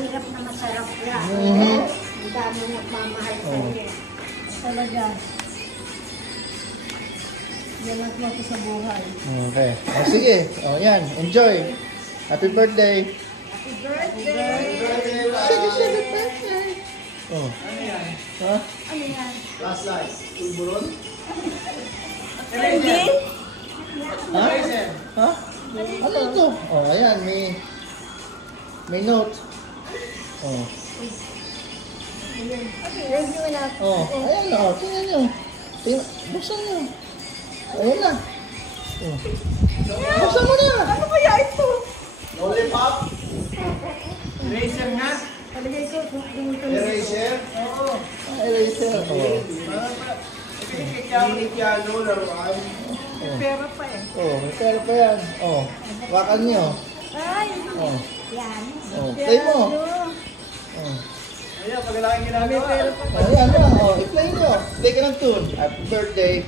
mahirap na masarap lang. Ang dami nagmamahal sa iyo. Talaga. Yan ang mo sa buhay. Okay. O, sige. O, yan. Enjoy. Happy birthday. Happy birthday! Sige, sige, birthday. Oh. Ano yan? Ha? Ano yan? Last light. Ulburon? Hindi? Ha? Ha? Ano ito? Oh, ayan. May note. Oh. Review na. Oh, ayan na. Oh, tingnan nyo. Buksan nyo. Ayan na. Oh. Buksan mo na. Ano kaya ito? Lollipop? Eraser nga? Talagay ko. Eraser? Oo. Eraser. Oh. Piano, laruan. Pera pa eh. Oh, may pera pa yan. Oh. Wakan nyo. Ay! Oh. Yan. Oh. Play mo. Oh. Ayan, pagkalaking ginagawa. Oh, ayan na. Oh, i-play nyo. Play ka ng tune. Happy birthday.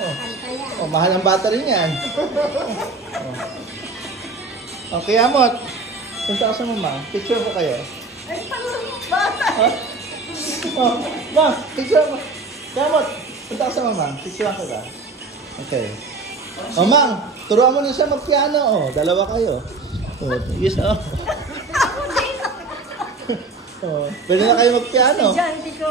Oh. Kanta yan. Oh, mahal ang battery niyan. Oh. Okay, Amot. Punta ka sa mama. Picture ko kayo. Ay, bata! Ha? Oh, ma, picture mo. Amot, punta ka sa mama. Picture ko ka. Okay. Oh, Mang, turuan mo na siya mag-piano. Oh, dalawa kayo. Oh, yes, oh. Oh, pwede na kayo mag-piano. Diyan, Tito.